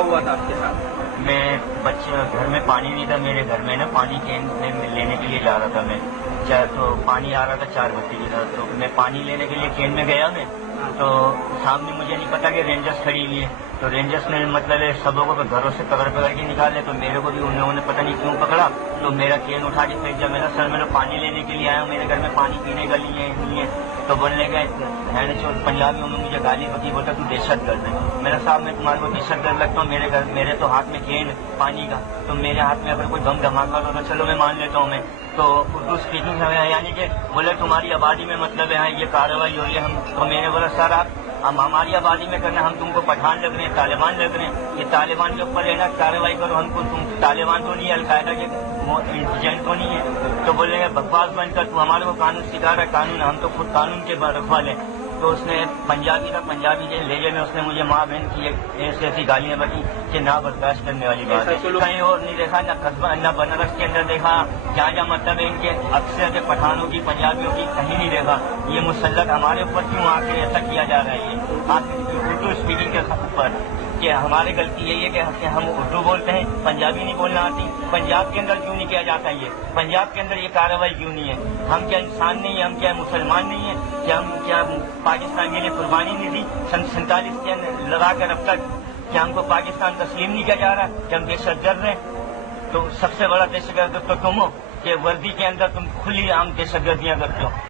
ہوا تھا آپ کے ساتھ؟ میں بچے گھر میں پانی نہیں تھا میرے گھر میں نا، پانی کین میں لینے کے لیے جا رہا تھا میں، تو پانی آ رہا تھا 4 بجے کی رات، تو میں پانی لینے کے لیے کین میں گیا میں، تو سامنے مجھے نہیں پتا کہ رینجرس کھڑی ہوئی ہے، تو رینجرس نے مطلب سبوں کو گھروں سے پکڑ کے نکالے، تو میرے کو بھی انہوں نے پتہ نہیں کیوں پکڑا، تو میرا کین اٹھا کے پھینک دیا۔ میرا سر میں پانی لینے کے لیے آیا ہوں، میرے گھر میں پانی پینے کا نہیں ہے، تو بولنے گئے پنجابیوں میں مجھے گالی بکی، بولتا تو دہشت گرد ہے۔ میرا صاحب میں تمہارے کو دہشت گرد لگتا ہوں، میرے تو ہاتھ میں کین پانی کا، تو میرے ہاتھ میں اگر کوئی بم دھماکہ ہو تو چلو میں مان لیتا ہوں میں، تو اردو اسپیکنگ ہے، یعنی کہ بولے تمہاری آبادی میں مطلب ہے یہ کارروائی ہو رہی ہے، تو میں نے بولا سر آپ ہماری آبادی میں کرنا، ہم تم کو پٹھان لگ رہے ہیں، طالبان لگ رہے ہیں، یہ طالبان کے اوپر ہے نا کارروائی کرو، ہم کو تم طالبان تو نہیں ہے، القاعدہ کے ایجنٹ تو نہیں ہے، تو بولے گا بکواس بند کر، تو ہمارے کو قانون سکھا رہا ہے، قانون ہم تو خود قانون کے رکھوالے ہیں۔ تو اس نے پنجابی کے لہجے میں اس نے مجھے ماں بہن کی ایسی ایسی گالیاں بکی کہ نہ برداشت کرنے والی بات ہے۔ کہیں اور نہیں دیکھا، نہ قصبہ نہ بنارس کے اندر دیکھا، جہاں جہاں مطلب ہے ان کے اکثر کے پٹھانوں کی پنجابیوں کی کہیں نہیں دیکھا، یہ مسلط ہمارے اوپر کیوں آ کے ایسا کیا جا رہا ہے؟ یہ اردو اسپیکنگ کے اوپر کہ ہماری غلطی یہی ہے کہ ہم اردو بولتے ہیں، پنجابی نہیں بولنا آتی، پنجاب کے اندر کیوں نہیں کیا جاتا یہ؟ پنجاب کے اندر یہ کارروائی کیوں نہیں ہے؟ ہم کیا انسان نہیں ہیں؟ ہم کیا مسلمان نہیں ہیں؟ کہ ہم کیا پاکستان کے لیے قربانی نہیں دی 47 کے اندر لگا کر اب تک؟ کیا ہم کو پاکستان تسلیم نہیں کیا جا رہا کہ ہم دہشت گرد ہیں؟ تو سب سے بڑا دہشت گرد تو تم ہو کہ وردی کے اندر تم کھلی عام دہشت گردیاں کرتے ہو۔